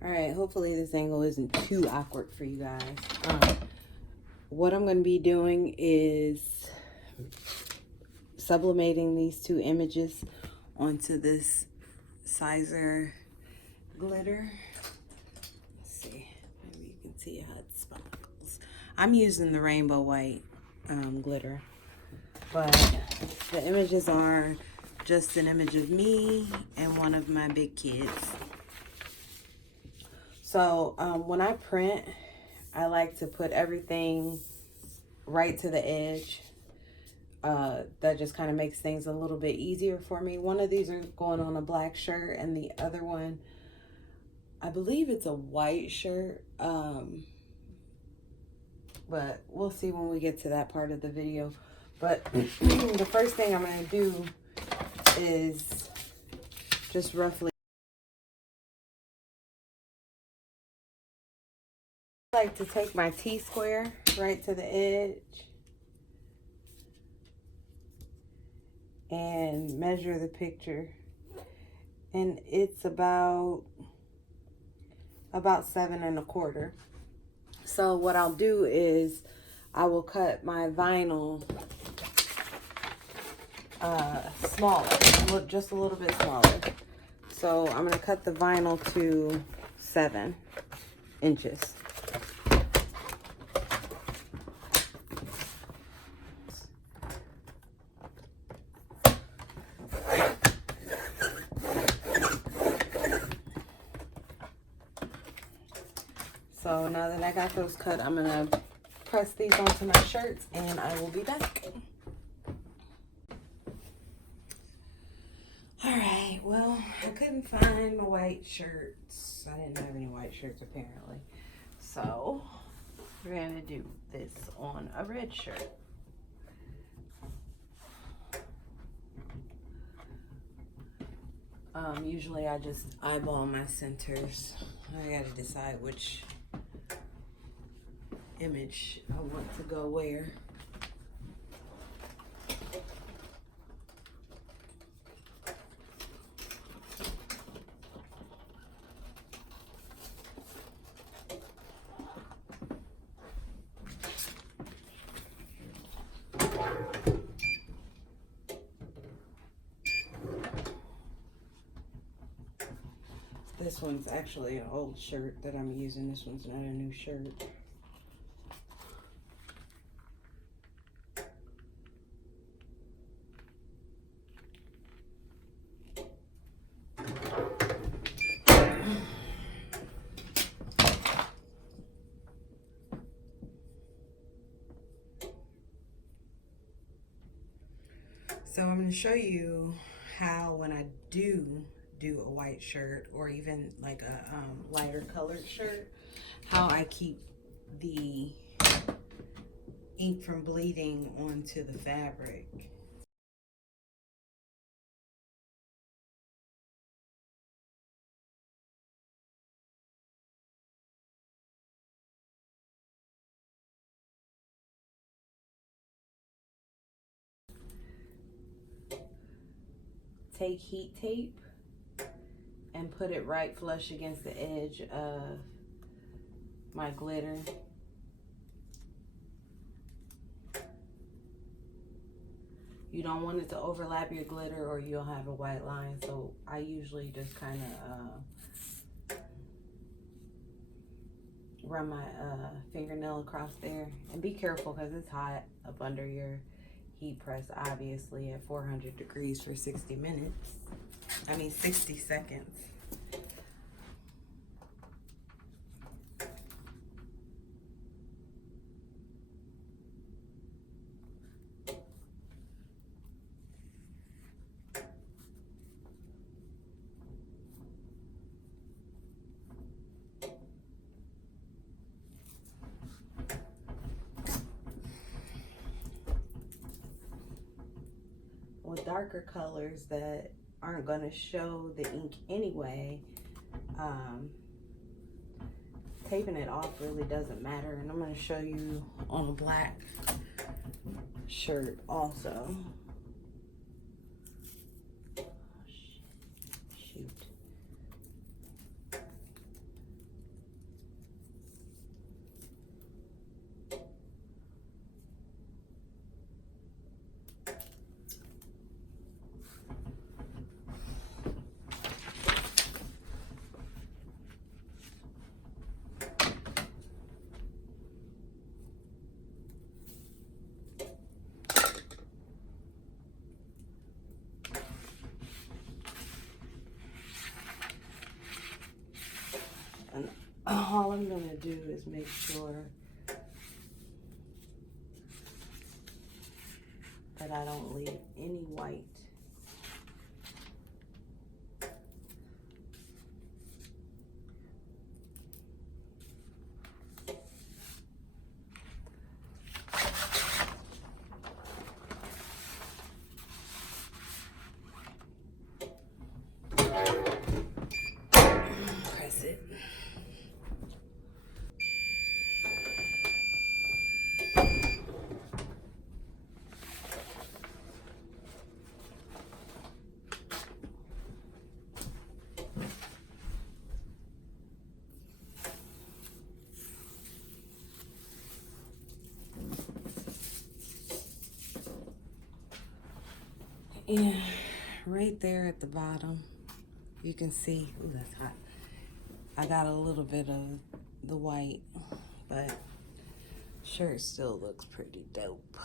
All right, hopefully this angle isn't too awkward for you guys. What I'm going to be doing is sublimating these two images onto this Sizer glitter. Let's see, maybe you can see how it sparkles. I'm using the rainbow white glitter, but the images are just an image of me and one of my big kids. So when I print, I like to put everything right to the edge. That just kind of makes things a little bit easier for me. One of these are going on a black shirt, and the other one, I believe it's a white shirt. But we'll see when we get to that part of the video. But the first thing I'm going to do is just roughly, I like to take my T-square right to the edge and measure the picture. And it's about 7 1/4. So what I'll do is I will cut my vinyl smaller, just a little bit smaller. So I'm going to cut the vinyl to 7 inches. So now that I got those cut, I'm going to press these onto my shirts and I will be back. Alright, well, I couldn't find my white shirts. I didn't have any white shirts apparently. So we're going to do this on a red shirt. Usually I just eyeball my centers. I got to decide which image I want to go where. This one's actually an old shirt that I'm using. This one's not a new shirt. So I'm going to show you how when I do a white shirt or even like a lighter colored shirt, how I keep the ink from bleeding onto the fabric. Take heat tape and put it right flush against the edge of my glitter. You don't want it to overlap your glitter or you'll have a white line. So I usually just kind of run my fingernail across there. And be careful because it's hot up under your heat press, obviously, at 400 degrees for 60 minutes. I mean 60 seconds. With darker colors that aren't going to show the ink anyway, taping it off really doesn't matter. And I'm going to show you on a black shirt also. Shoot. all I'm gonna do is make sure that I don't leave any white. Press it. And right there at the bottom, you can see, ooh, that's hot. I got a little bit of the white, but shirt still looks pretty dope.